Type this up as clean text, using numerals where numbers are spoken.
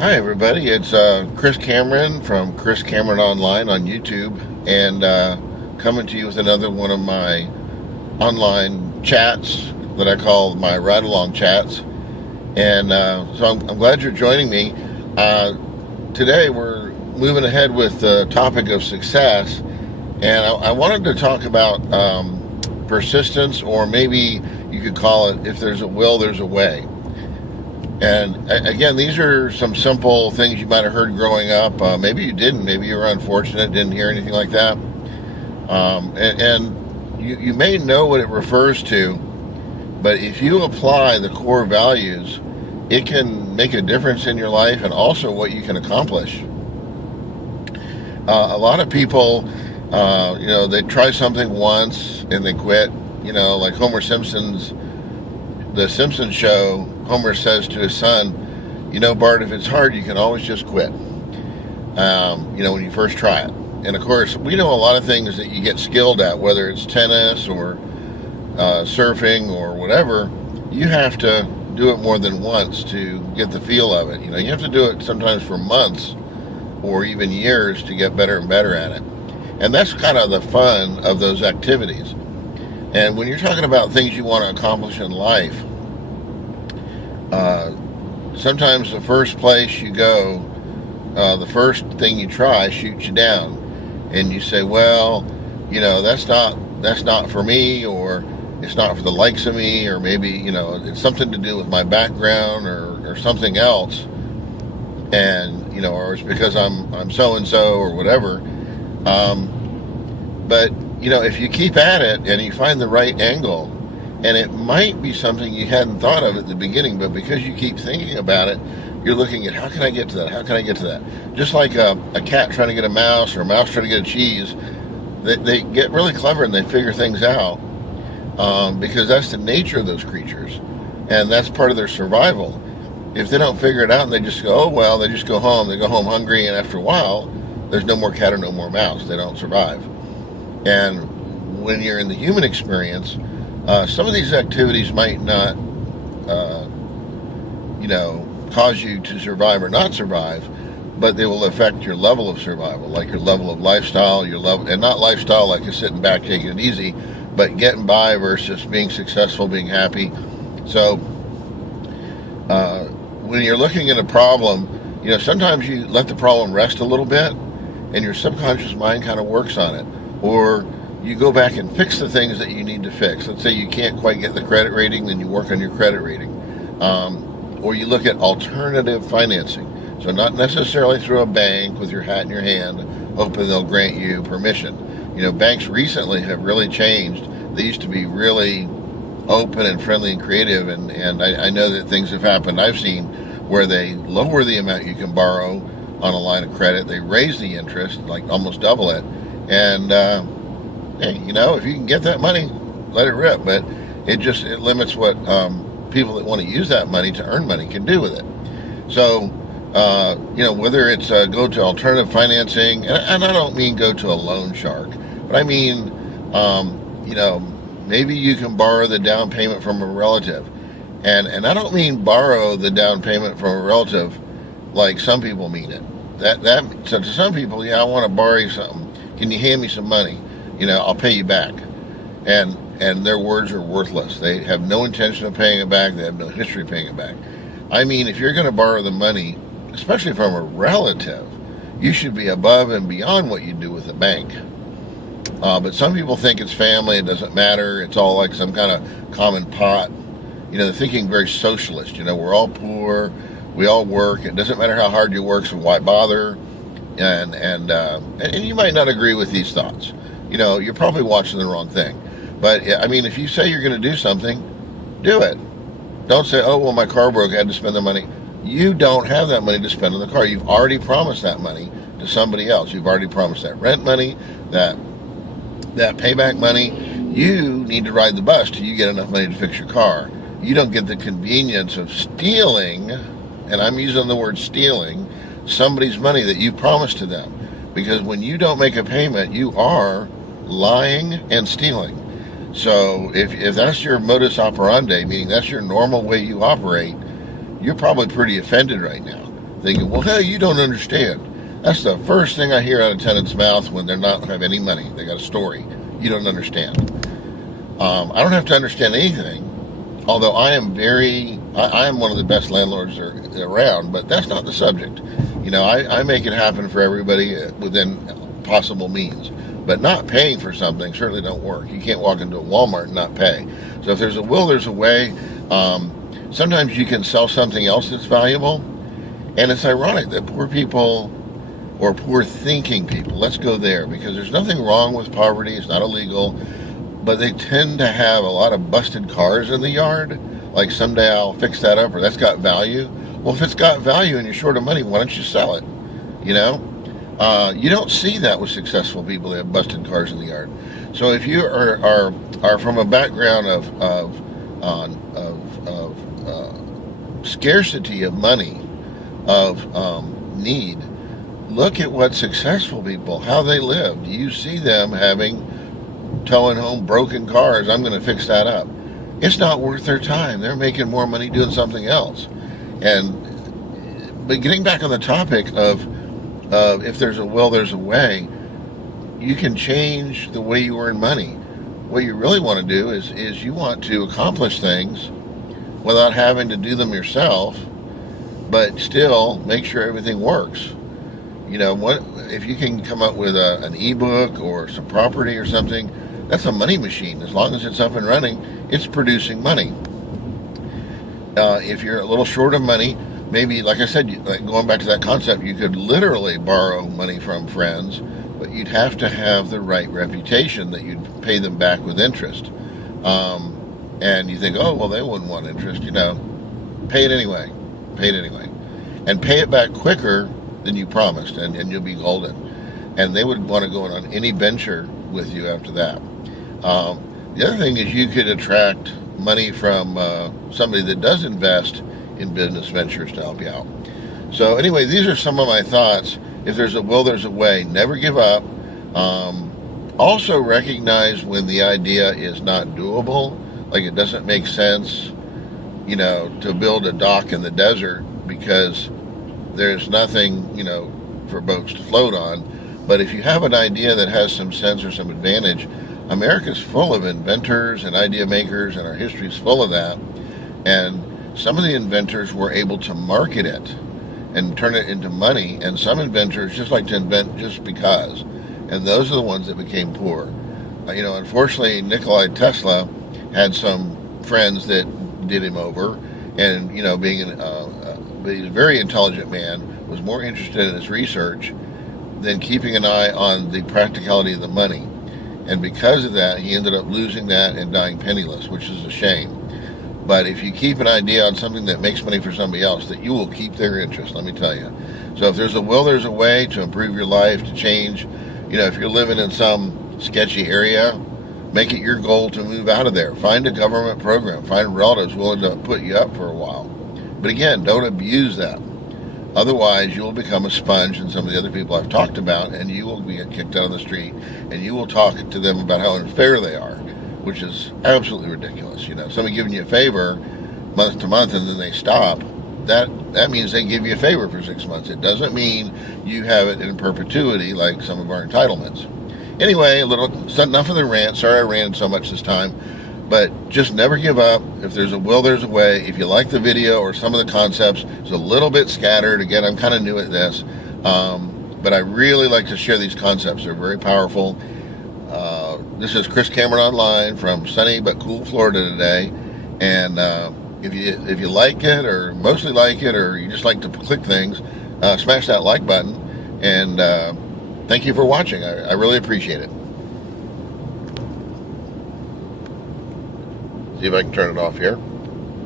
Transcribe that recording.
Hi everybody, it's Chris Cameron from Chris Cameron Online on YouTube, and coming to you with another one of my online chats that I call my ride-along chats. And so I'm glad you're joining me. Today we're moving ahead with the topic of success, and I wanted to talk about persistence, or maybe you could call it, if there's a will, there's a way. And again, these are some simple things you might have heard growing up. Maybe you didn't. Maybe you were unfortunate, didn't hear anything like that. And you may know what it refers to, but if you apply the core values, it can make a difference in your life and also what you can accomplish. A lot of people, they try something once and they quit. Like Homer Simpson's The Simpsons show, Homer says to his son, Bart, if it's hard, you can always just quit, when you first try it. And of course, we know a lot of things that you get skilled at, whether it's tennis or surfing or whatever. You have to do it more than once to get the feel of it. You have to do it sometimes for months or even years to get better and better at it. And that's kind of the fun of those activities. And when you're talking about things you want to accomplish in life, sometimes the first place you go, the first thing you try shoots you down, and you say, well, that's not for me, or it's not for the likes of me, or maybe it's something to do with my background or something else, and or it's because I'm so and so or whatever. But if you keep at it and you find the right angle, and it might be something you hadn't thought of at the beginning, but because you keep thinking about it, you're looking at, how can I get to that? How can I get to that? Just like a cat trying to get a mouse, or a mouse trying to get a cheese, they get really clever and they figure things out, because that's the nature of those creatures, and that's part of their survival. If they don't figure it out and they just go, oh, well, they just go home, they go home hungry, and after a while, there's no more cat or no more mouse. They don't survive. And when you're in the human experience, some of these activities might not, cause you to survive or not survive, but they will affect your level of survival, like your level of lifestyle, and not lifestyle like you're sitting back taking it easy, but getting by versus being successful, being happy. So, when you're looking at a problem, sometimes you let the problem rest a little bit, and your subconscious mind kind of works on it, or you go back and fix the things that you need to fix. Let's say you can't quite get the credit rating, then you work on your credit rating. Or you look at alternative financing. So not necessarily through a bank with your hat in your hand, hoping they'll grant you permission. Banks recently have really changed. They used to be really open and friendly and creative, and I know that things have happened I've seen where they lower the amount you can borrow on a line of credit. They raise the interest, like almost double it. And hey, if you can get that money, let it rip. But it limits what people that want to use that money to earn money can do with it. So, whether it's go to alternative financing, and I don't mean go to a loan shark, but I mean, maybe you can borrow the down payment from a relative. And I don't mean borrow the down payment from a relative like some people mean it. So to some people, I want to borrow you something. Can you hand me some money? I'll pay you back. And their words are worthless. They have no intention of paying it back. They have no history of paying it back. I mean, if you're going to borrow the money, especially from a relative, you should be above and beyond what you do with a bank. But some people think it's family. It doesn't matter. It's all like some kind of common pot. They're thinking very socialist. We're all poor. We all work. It doesn't matter how hard you work, so why bother? And you might not agree with these thoughts. You're probably watching the wrong thing. But, I mean, if you say you're going to do something, do it. Don't say, oh, well, my car broke, I had to spend the money. You don't have that money to spend on the car. You've already promised that money to somebody else. You've already promised that rent money, that payback money. You need to ride the bus till you get enough money to fix your car. You don't get the convenience of stealing, and I'm using the word stealing, somebody's money that you promised to them. Because when you don't make a payment, you are lying and stealing. So if that's your modus operandi, meaning that's your normal way you operate, you're probably pretty offended right now. thinking, well, hey, you don't understand. That's the first thing I hear out of tenants' mouth when they're not have any money. They got a story. You don't understand. I don't have to understand anything, although I am one of the best landlords around, but that's not the subject. I make it happen for everybody within possible means, but not paying for something certainly don't work. You can't walk into a Walmart and not pay. So if there's a will, there's a way. Sometimes you can sell something else that's valuable, and it's ironic that poor people, or poor thinking people, let's go there, because there's nothing wrong with poverty, it's not illegal, but they tend to have a lot of busted cars in the yard, like someday I'll fix that up, or that's got value. Well, if it's got value and you're short of money, why don't you sell it? You don't see that with successful people that have busted cars in the yard. So if you are from a background of scarcity of money, of need, look at what successful people, how they lived. You see them towing home broken cars. I'm going to fix that up. It's not worth their time. They're making more money doing something else. But getting back on the topic of if there's a will, there's a way, you can change the way you earn money. What you really want to do is you want to accomplish things without having to do them yourself, but still make sure everything works. If you can come up with an ebook or some property or something, that's a money machine. As long as it's up and running, it's producing money. If you're a little short of money, maybe, like I said, going back to that concept, you could literally borrow money from friends, but you'd have to have the right reputation that you'd pay them back with interest. And you think, oh, well, they wouldn't want interest, pay it anyway. And pay it back quicker than you promised, and you'll be golden. And they would want to go on any venture with you after that. The other thing is you could attract money from somebody that does invest in business ventures to help you out. So anyway, these are some of my thoughts. If there's a will, there's a way. Never give up. Also recognize when the idea is not doable, like it doesn't make sense, to build a dock in the desert because there's nothing, for boats to float on. But if you have an idea that has some sense or some advantage, America's full of inventors and idea makers, and our history is full of that. And some of the inventors were able to market it and turn it into money, and some inventors just like to invent just because. And those are the ones that became poor. Unfortunately, Nikola Tesla had some friends that did him over, and being but he's a very intelligent man, was more interested in his research than keeping an eye on the practicality of the money. And because of that, he ended up losing that and dying penniless, which is a shame. But if you keep an idea on something that makes money for somebody else, that you will keep their interest, let me tell you. So if there's a will, there's a way to improve your life, to change. If you're living in some sketchy area, make it your goal to move out of there. Find a government program. Find relatives willing to put you up for a while. But again, don't abuse that. Otherwise, you'll become a sponge in some of the other people I've talked about, and you will be kicked out on the street, and you will talk to them about how unfair they are, which is absolutely ridiculous. Somebody giving you a favor month to month and then they stop, that means they give you a favor for 6 months. It doesn't mean you have it in perpetuity like some of our entitlements. Anyway, enough of the rant. Sorry I ranted so much this time. But just never give up. If there's a will, there's a way. If you like the video or some of the concepts, it's a little bit scattered. Again, I'm kind of new at this. But I really like to share these concepts. They're very powerful. This is Chris Cameron Online from sunny but cool Florida today. And if you like it, or mostly like it, or you just like to click things, smash that like button. And thank you for watching. I really appreciate it. See if I can turn it off here.